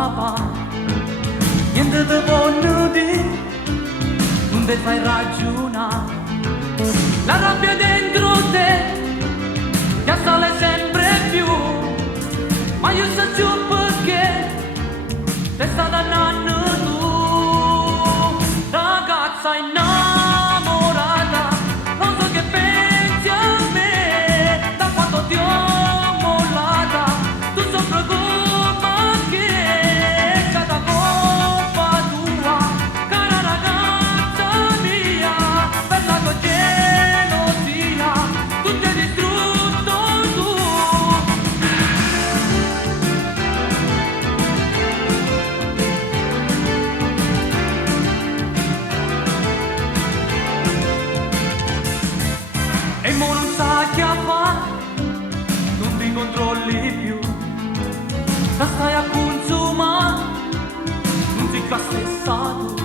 papà, niente di buono di, non ti fai ragionare. La rabbia dentro te ti assale sempre più, ma io so più perché sei stata nanna tu, ragazza innamorata. Non so che pensi a me da quando ti ho mollata. Tu sopra colpa che è stata colpa tua, cara ragazza mia, per la tua gelosia tu ti hai distrutto tu. E mo non sa che fa, non ti controlli più, la stai a consumare, non si fa stessa tu.